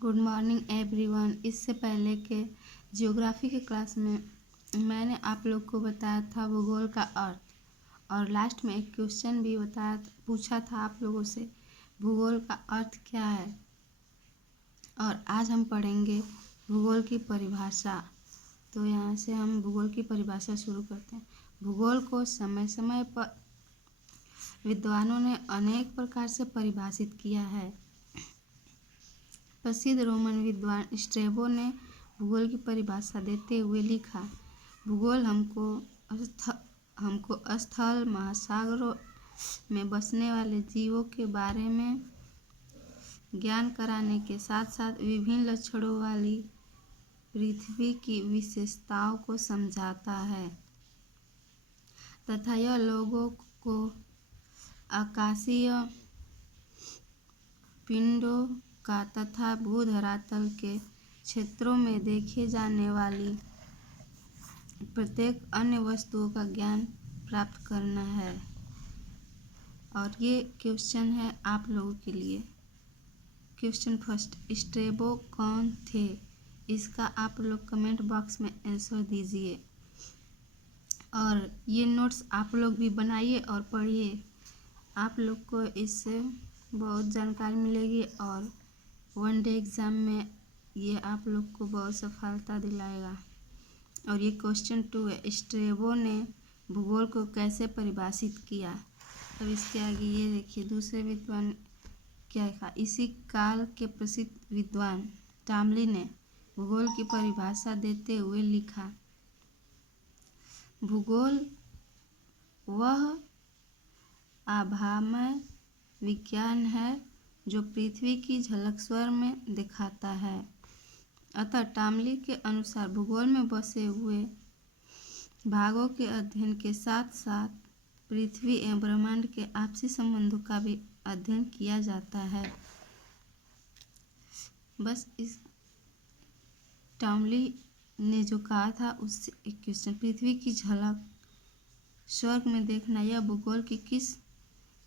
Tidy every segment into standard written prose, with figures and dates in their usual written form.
Good morning everyone. इससे पहले के जियोग्राफी के क्लास में मैंने आप लोग को बताया था भूगोल का अर्थ, और लास्ट में एक क्वेश्चन भी पूछा था आप लोगों से, भूगोल का अर्थ क्या है। और आज हम पढ़ेंगे भूगोल की परिभाषा। तो यहाँ से हम भूगोल की परिभाषा शुरू करते हैं। भूगोल को समय समय पर विद्वानों ने अनेक प्रकार से परिभाषित किया है। प्रसिद्ध रोमन विद्वान स्ट्रैबो ने भूगोल की परिभाषा देते हुए लिखा, भूगोल हमको स्थल महासागरों में बसने वाले जीवों के बारे में ज्ञान कराने के साथ साथ विभिन्न लक्षणों वाली पृथ्वी की विशेषताओं को समझाता है तथा यह लोगों को आकाशीय पिंडों का तथा भूधरातल के क्षेत्रों में देखे जाने वाली प्रत्येक अन्य वस्तुओं का ज्ञान प्राप्त करना है। और ये क्वेश्चन है आप लोगों के लिए। क्वेश्चन फर्स्ट, स्ट्रैबो कौन थे? इसका आप लोग कमेंट बॉक्स में आंसर दीजिए और ये नोट्स आप लोग भी बनाइए और पढ़िए। आप लोग को इससे बहुत जानकारी मिलेगी और वन डे एग्ज़ाम में ये आप लोग को बहुत सफलता दिलाएगा। और ये क्वेश्चन 2 है, स्ट्रैबो ने भूगोल को कैसे परिभाषित किया? अब इसके आगे ये देखिए, दूसरे विद्वान क्या कहा। इसी काल के प्रसिद्ध विद्वान टामली ने भूगोल की परिभाषा देते हुए लिखा, भूगोल वह आभामय विज्ञान है जो पृथ्वी की झलक स्वर में दिखाता है। अतः टामली के अनुसार भूगोल में बसे हुए भागों के अध्ययन के साथ साथ पृथ्वी एवं ब्रह्मांड के आपसी संबंधों का भी अध्ययन किया जाता है। बस इस टामली ने जो कहा था उससे एक क्वेश्चन, पृथ्वी की झलक स्वर्ग में देखना, यह भूगोल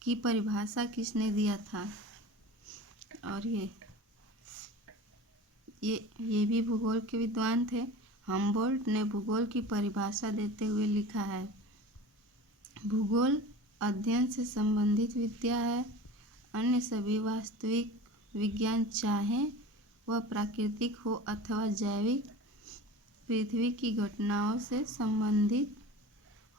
की परिभाषा किसने दिया था? और ये भी भूगोल के विद्वान थे। हम्बोल्ट ने भूगोल की परिभाषा देते हुए लिखा है, भूगोल अध्ययन से संबंधित विद्या है। अन्य सभी वास्तविक विज्ञान, चाहे वह प्राकृतिक हो अथवा जैविक, पृथ्वी की घटनाओं से संबंधित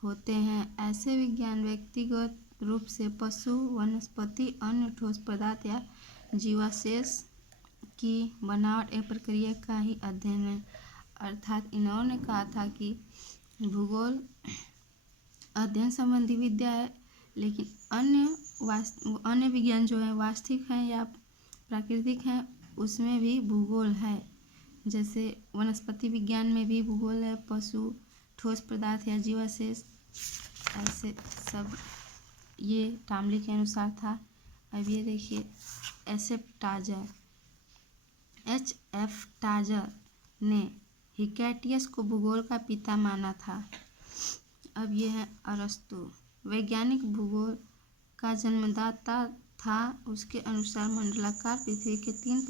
होते हैं। ऐसे विज्ञान व्यक्तिगत रूप से पशु, वनस्पति, अन्य ठोस पदार्थ या जीवावशेष की बनावट एवं प्रक्रिया का ही अध्ययन है। अर्थात इन्होंने कहा था कि भूगोल अध्ययन संबंधी विद्या है, लेकिन अन्य विज्ञान जो है वास्तविक हैं या प्राकृतिक हैं, उसमें भी भूगोल है। जैसे वनस्पति विज्ञान में भी भूगोल है, पशु, ठोस पदार्थ या जीवावशेष, ऐसे सब ये टामली के अनुसार था। अब ये देखिए, H.F. टाजर ने हिकैटियस को भूगोल का पिता माना था। अब ये है अरस्तु, वैज्ञानिक भूगोल का जन्मदाता था। उसके अनुसार मंडलाकार पृथ्वी के 3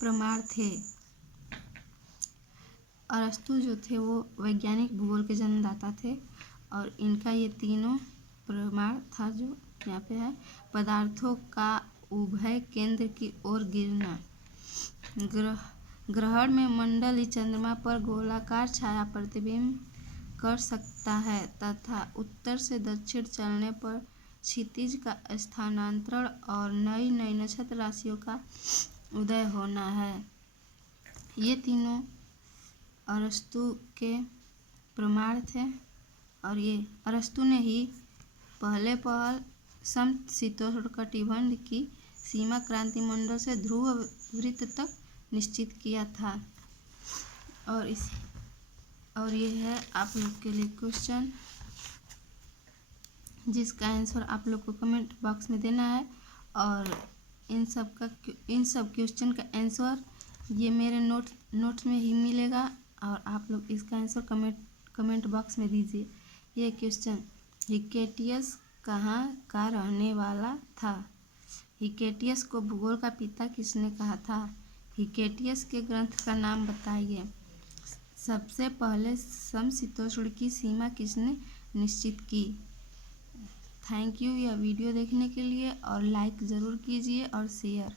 प्रमाण थे। अरस्तु जो थे वो वैज्ञानिक भूगोल के जन्मदाता थे और इनका ये तीनों प्रमाण था जो यहाँ पे है। पदार्थों का उभय केंद्र की ओर गिरना, ग्रहण में मंडल चंद्रमा पर गोलाकार छाया प्रतिबिंब कर सकता है तथा उत्तर से दक्षिण चलने पर क्षितिज का स्थानांतरण और नई नई नक्षत्र राशियों का उदय होना है। ये तीनों अरस्तु के प्रमाण थे और ये अरस्तु ने ही पहल समशीतोष्ण कटिबंध की सीमा क्रांति मंडल से ध्रुव वृत्त तक निश्चित किया था। और ये है आप लोग के लिए क्वेश्चन, जिसका आंसर आप लोग को कमेंट बॉक्स में देना है। और इन सब क्वेश्चन का आंसर ये मेरे नोट्स में ही मिलेगा और आप लोग इसका आंसर कमेंट बॉक्स में दीजिए। ये क्वेश्चन, हिकैटियस कहाँ का रहने वाला था? हिकैटियस को भूगोल का पिता किसने कहा था? हिकेटियस के ग्रंथ का नाम बताइए। सबसे पहले समशीतोष्ण की सीमा किसने निश्चित की। थैंक यू यह वीडियो देखने के लिए और लाइक ज़रूर कीजिए और शेयर।